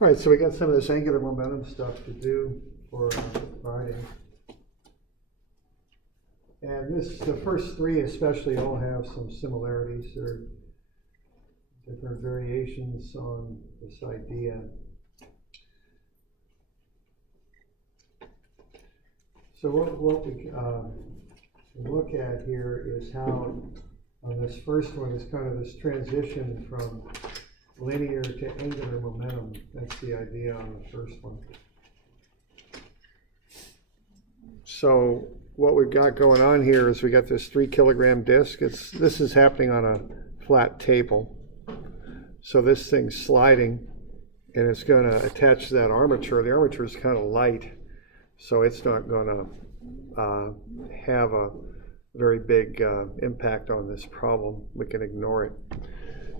All right, so we got some of this angular momentum stuff to do for Friday. And the first three especially all have some similarities. There are different variations on this idea. So what we look at here is how on this first one is kind of this transition from linear to angular momentum. That's the idea on the first one. So what we've got going on here is we got this 3 kilogram disc. This is happening on a flat table. So this thing's sliding and it's going to attach to that armature. The armature is kind of light, so it's not going to have a very big impact on this problem. We can ignore it.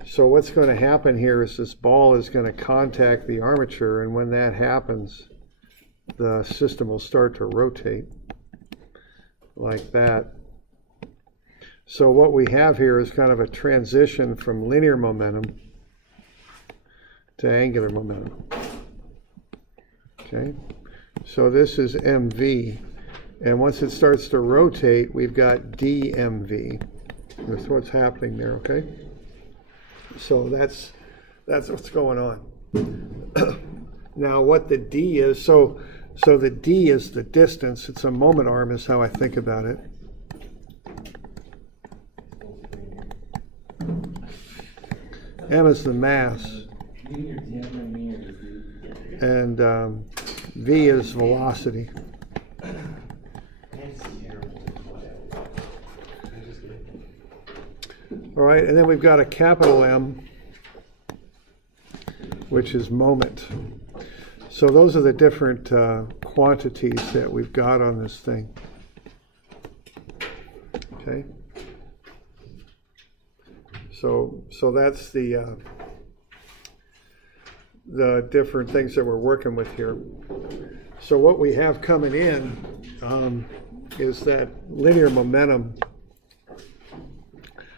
So what's going to happen here is this ball is going to contact the armature, and when that happens, the system will start to rotate like that. So what we have here is kind of a transition from linear momentum to angular momentum. Okay, so this is mv, and once it starts to rotate, we've got dmv. That's what's happening there. Okay, so that's what's going on. Now what the d is, so the d is the distance. It's a moment arm is how I think about it. M is the mass, and v is velocity. All right, and then we've got a capital M, which is moment. So those are the different quantities that we've got on this thing. Okay. So that's the different things that we're working with here. So what we have coming in is that linear momentum.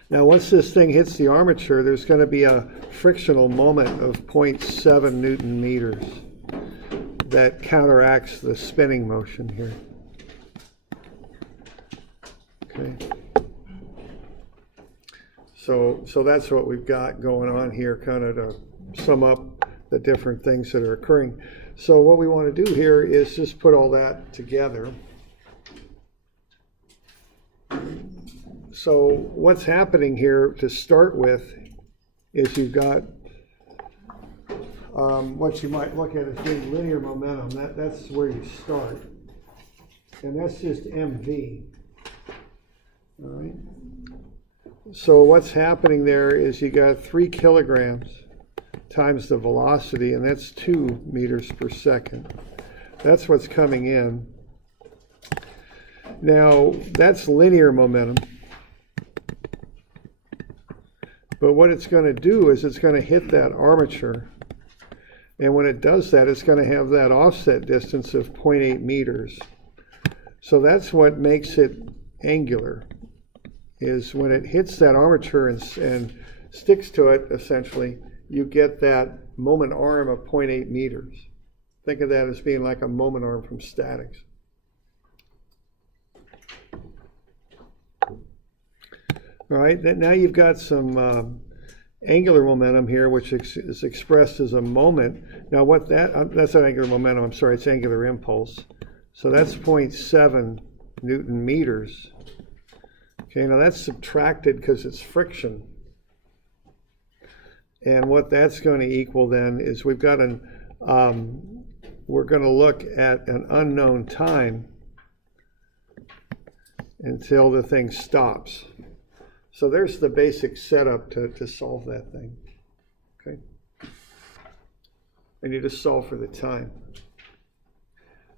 Now once this thing hits the armature, there's going to be a frictional moment of 0.7 Newton meters that counteracts the spinning motion here. Okay. So that's what we've got going on here, kind of to sum up the different things that are occurring. So what we want to do here is just put all that together. So what's happening here to start with is you've got what you might look at as being linear momentum. That's where you start. And that's just mv. All right. So what's happening there is you got 3 kilograms times the velocity, and that's 2 meters per second. That's what's coming in. Now, that's linear momentum. But what it's going to do is it's going to hit that armature. And when it does that, it's going to have that offset distance of 0.8 meters. So that's what makes it angular, is when it hits that armature and sticks to it, essentially, you get that moment arm of 0.8 meters. Think of that as being like a moment arm from statics. All right, now you've got some angular momentum here, which is expressed as a moment. Now what that's not angular momentum, I'm sorry, it's angular impulse. So that's 0.7 Newton meters. Okay, now that's subtracted because it's friction. And what that's going to equal then is we've got we're going to look at an unknown time until the thing stops. So there's the basic setup to solve that thing. Okay? And you just solve for the time.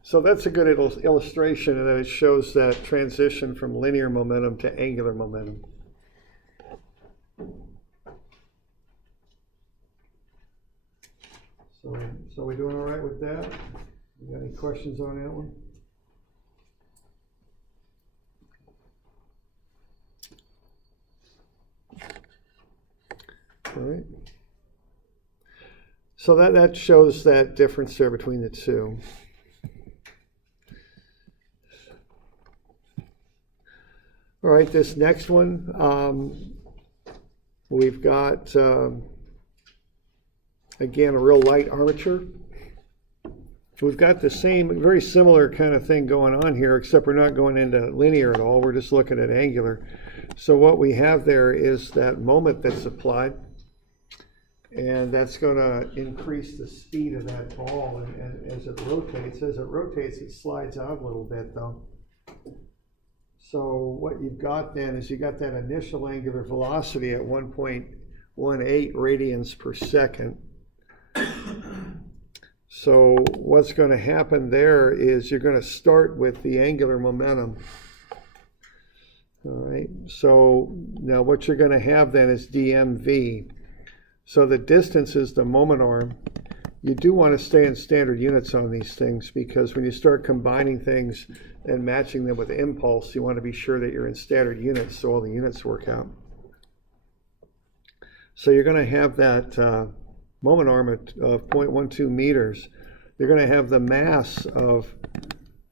So that's a good illustration, and that it shows that transition from linear momentum to angular momentum. So we doing all right with that? You got any questions on that one? All right. So that shows that difference there between the two. All right, this next one, we've got, again, a real light armature. We've got the same, very similar kind of thing going on here, except we're not going into linear at all. We're just looking at angular. So what we have there is that moment that's applied, and that's going to increase the speed of that ball and as it rotates. As it rotates, it slides out a little bit, though. So what you've got then is you got that initial angular velocity at 1.18 radians per second. So what's going to happen there is you're going to start with the angular momentum. All right, so now what you're going to have then is dmv. So the distance is the moment arm. You do want to stay in standard units on these things, because when you start combining things and matching them with impulse, you want to be sure that you're in standard units so all the units work out. So you're going to have that moment arm of 0.12 meters. You're going to have the mass of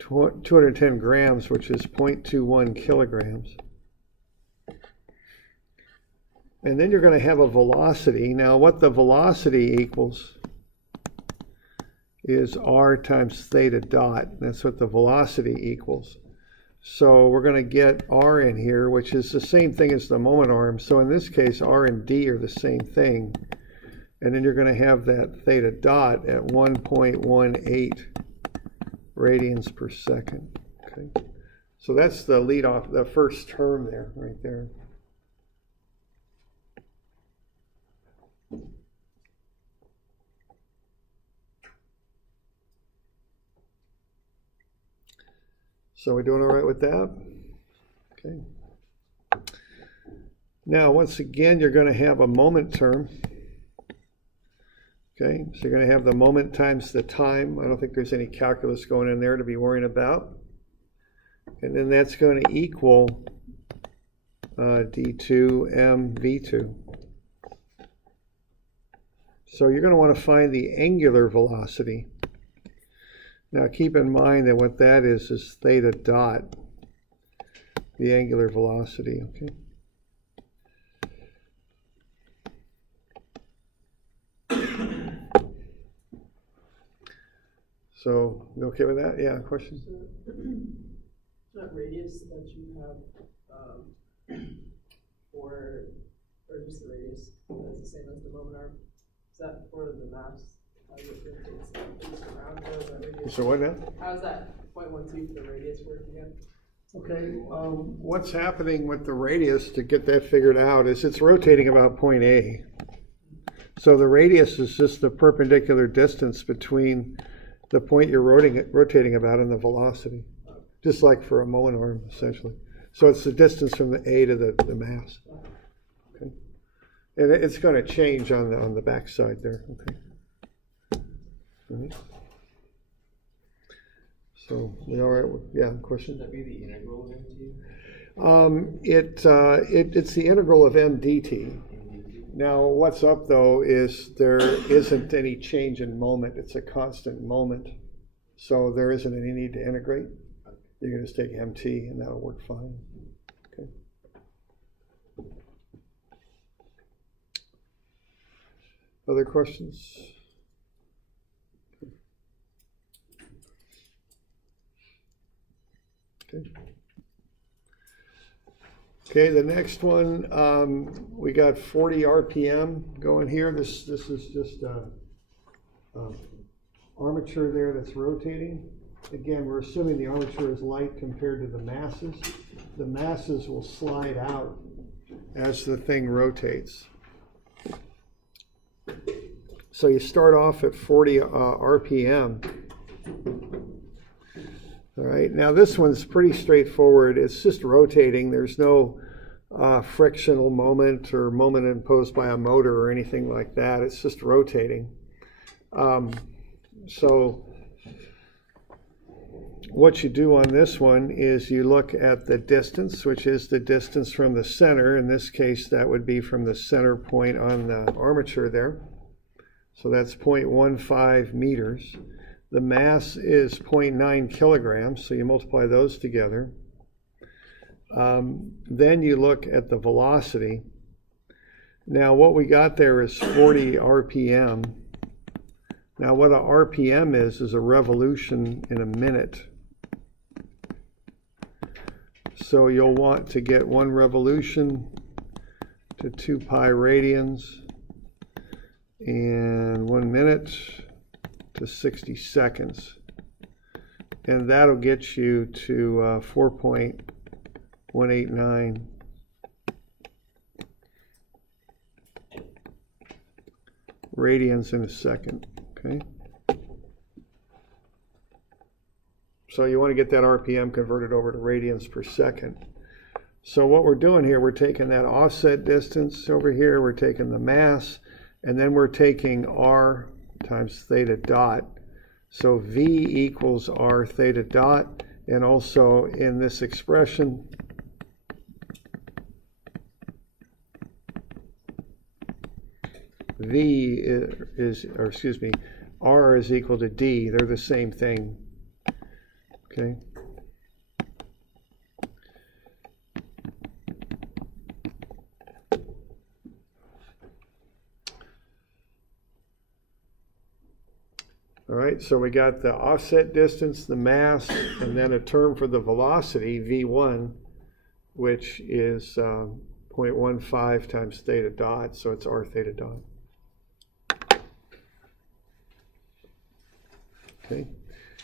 210 grams, which is 0.21 kilograms. And then you're going to have a velocity. Now what the velocity equals is r times theta dot. That's what the velocity equals. So we're going to get r in here, which is the same thing as the moment arm. So in this case, r and d are the same thing. And then you're going to have that theta dot at 1.18 radians per second. Okay, so that's the lead off, the first term there, right there. So we're doing all right with that? Okay. Now, once again, you're going to have a moment term. Okay, so you're going to have the moment times the time. I don't think there's any calculus going in there to be worrying about. And then that's going to equal d2 mv2. So you're going to want to find the angular velocity. Now keep in mind that what that is theta dot, the angular velocity, okay? So, you okay with that? Yeah, questions? So that radius that you have or just the radius, is the same as the moment arm. Is that for the mass? How it rotates around the radius? So what now? How's that 0.12 for the radius work again? Okay, what's happening with the radius to get that figured out is it's rotating about point A. So the radius is just the perpendicular distance between the point you're rotating about and the velocity, just like for a moment arm, essentially. So it's the distance from the A to the mass. Okay, and it's going to change on the back side there. Okay. All right. So we all right? Yeah. Question. Should that be the integral of mt? It's the integral of m dt. Now, what's up though is there isn't any change in moment. It's a constant moment, so there isn't any need to integrate. You can just take mt and that'll work fine. Okay. Other questions? Okay. Okay, the next one, we got 40 RPM going here. This is just a armature there that's rotating. Again, we're assuming the armature is light compared to the masses. The masses will slide out as the thing rotates. So you start off at 40 RPM. All right, now this one's pretty straightforward. It's just rotating. There's no frictional moment or moment imposed by a motor or anything like that. It's just rotating. So what you do on this one is you look at the distance, which is the distance from the center. In this case, that would be from the center point on the armature there. So that's 0.15 meters. The mass is 0.9 kilograms, so you multiply those together. Then you look at the velocity. Now what we got there is 40 RPM. Now what a RPM is a revolution in a minute. So you'll want to get 1 revolution to 2 pi radians, and 1 minute to 60 seconds. And that'll get you to 4.189 radians in a second. Okay. So you want to get that RPM converted over to radians per second. So what we're doing here, we're taking that offset distance over here, we're taking the mass, and then we're taking r times theta dot. So V equals r theta dot, and also in this expression, R is equal to D. They're the same thing. Okay. All right, so we got the offset distance, the mass, and then a term for the velocity, V1, which is 0.15 times theta dot, so it's r theta dot. Okay.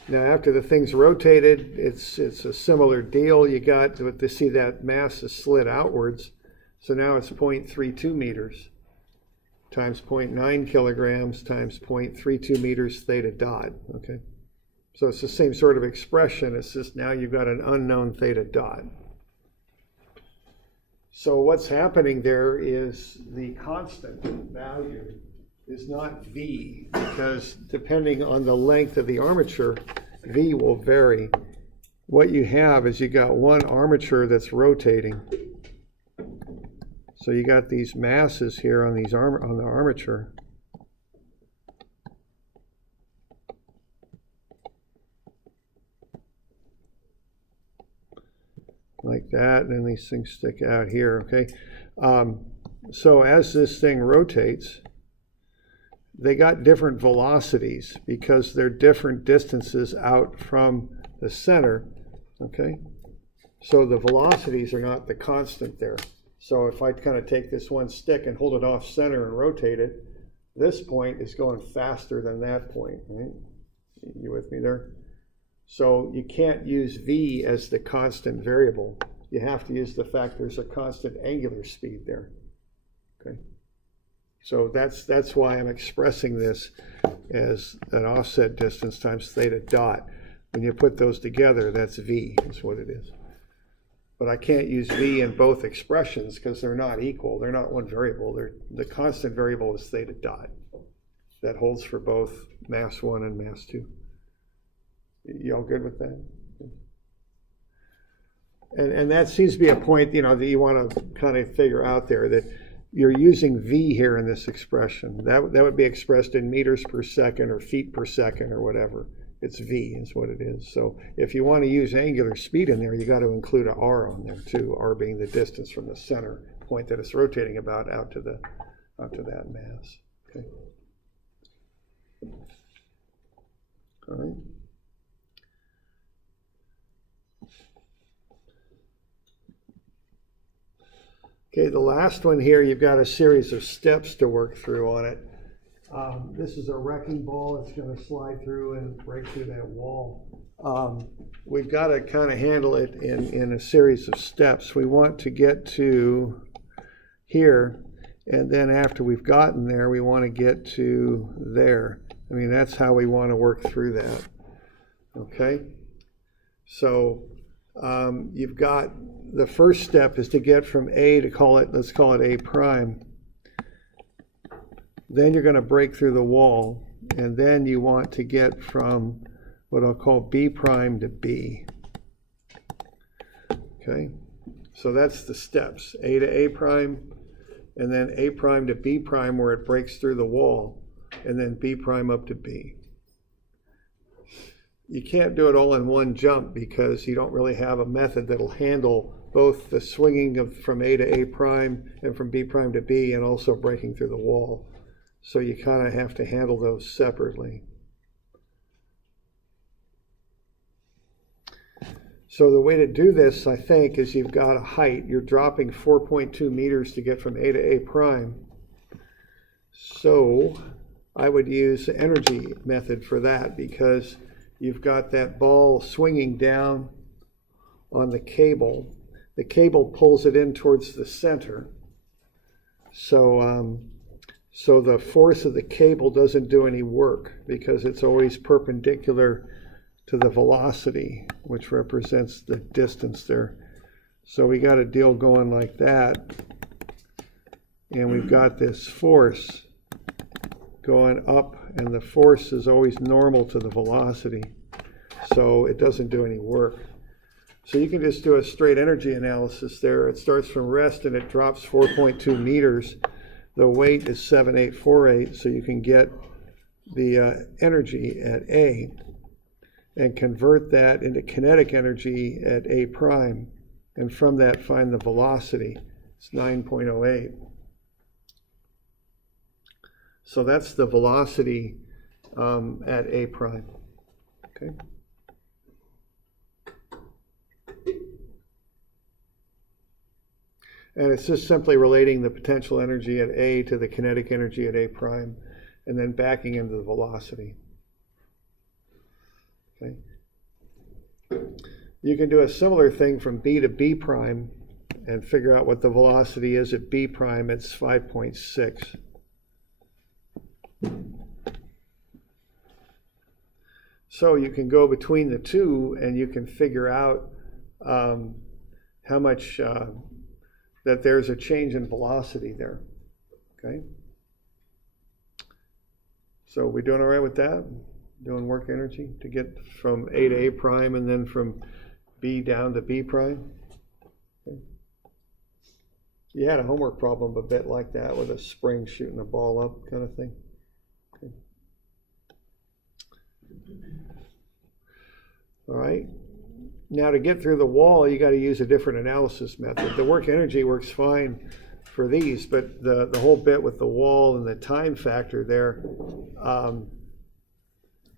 Now after the thing's rotated, it's a similar deal. You got to see that mass is slid outwards. So now it's 0.32 meters times 0.9 kilograms times 0.32 meters theta dot. Okay. So it's the same sort of expression. It's just now you've got an unknown theta dot. So what's happening there is the constant value is not V, because depending on the length of the armature, V will vary. What you have is you got one armature that's rotating. So you got these masses here on these on the armature. Like that, and then these things stick out here, okay? So as this thing rotates, they got different velocities because they're different distances out from the center, okay? So the velocities are not the constant there. So if I kind of take this one stick and hold it off center and rotate it, this point is going faster than that point, right? You with me there? So you can't use V as the constant variable. You have to use the fact there's a constant angular speed there, okay? So that's why I'm expressing this as an offset distance times theta dot. When you put those together, that's V, is what it is. But I can't use V in both expressions because they're not equal. They're not one variable. The constant variable is theta dot. That holds for both mass 1 and mass 2. Y'all good with that? And that seems to be a point, you know, that you want to kind of figure out there, that you're using V here in this expression. That would be expressed in meters per second or feet per second or whatever. It's V is what it is. So if you want to use angular speed in there, you got to include an R on there too, R being the distance from the center point that it's rotating about out to that mass. Okay. All right. Okay, the last one here, you've got a series of steps to work through on it. This is a wrecking ball. It's going to slide through and break through that wall. We've got to kind of handle it in a series of steps. We want to get to here, and then after we've gotten there, we want to get to there. I mean, that's how we want to work through that. Okay? So you've got the first step is to get from A to let's call it A prime. Then you're going to break through the wall, and then you want to get from what I'll call B prime to B. Okay, so that's the steps, A to A prime, and then A prime to B prime where it breaks through the wall. and then B prime up to B. You can't do it all in one jump because you don't really have a method that'll handle both the swinging of from A to A prime and from B prime to B and also breaking through the wall. So you kind of have to handle those separately. So the way to do this, I think, is you've got a height. You're dropping 4.2 meters to get from A to A prime. So I would use the energy method for that because you've got that ball swinging down on the cable. The cable pulls it in towards the center. So the force of the cable doesn't do any work because it's always perpendicular to the velocity, which represents the distance there. So we got a deal going like that. And we've got this force going up, and the force is always normal to the velocity. So it doesn't do any work. So you can just do a straight energy analysis there. It starts from rest and it drops 4.2 meters. The weight is 7848, so you can get the energy at A and convert that into kinetic energy at A prime. And from that, find the velocity. It's 9.08. So that's the velocity at A prime. Okay. And it's just simply relating the potential energy at A to the kinetic energy at A prime, and then backing into the velocity. Okay. You can do a similar thing from B to B prime and figure out what the velocity is at B prime. It's 5.6. So you can go between the two and you can figure out how much that there's a change in velocity there. Okay. So we doing all right with that? Doing work energy to get from A to A prime and then from B down to B prime? Okay. You had a homework problem a bit like that with a spring shooting a ball up kind of thing. Okay. All right. Now to get through the wall, you got to use a different analysis method. The work energy works fine for these, but the whole bit with the wall and the time factor there,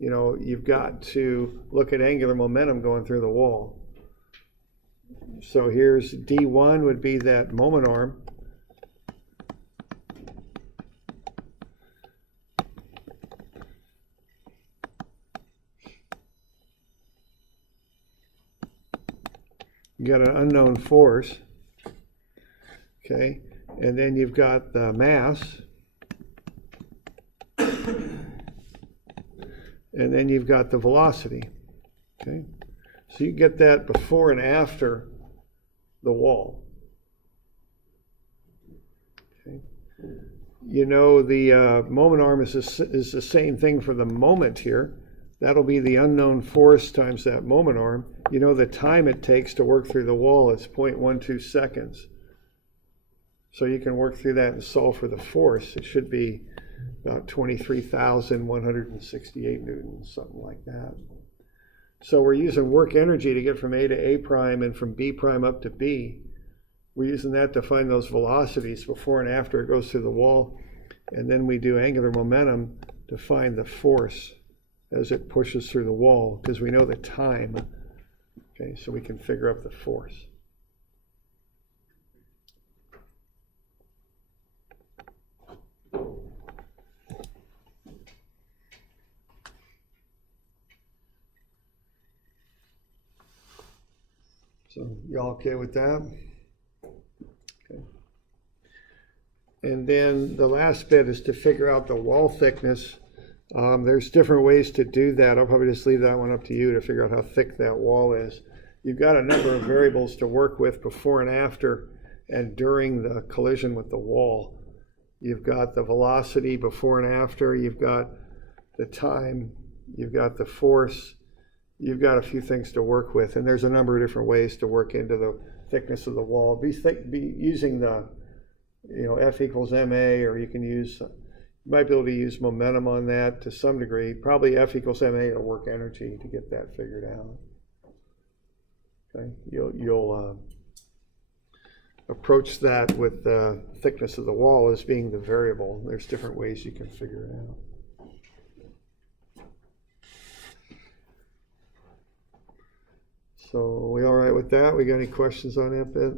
you know, you've got to look at angular momentum going through the wall. So here's D1 would be that moment arm. You got an unknown force, okay, and then you've got the mass, and then you've got the velocity, okay. So you get that before and after the wall. Okay. You know, the moment arm is the same thing for the moment here. That'll be the unknown force times that moment arm. You know the time it takes to work through the wall is 0.12 seconds. So you can work through that and solve for the force. It should be about 23,168 newtons, something like that. So we're using work energy to get from A to A prime and from B prime up to B. We're using that to find those velocities before and after it goes through the wall. And then we do angular momentum to find the force as it pushes through the wall, because we know the time. Okay, so we can figure out the force. So y'all okay with that? Okay. And then the last bit is to figure out the wall thickness. There's different ways to do that. I'll probably just leave that one up to you to figure out how thick that wall is. You've got a number of variables to work with before and after and during the collision with the wall. You've got the velocity before and after, you've got the time, you've got the force, you've got a few things to work with, and there's a number of different ways to work into the thickness of the wall. Be using the, F equals ma, or you can use might be able to use momentum on that to some degree. Probably F equals ma or work energy to get that figured out. Okay, you'll approach that with the thickness of the wall as being the variable. There's different ways you can figure it out. So we all right with that? We got any questions on that bit?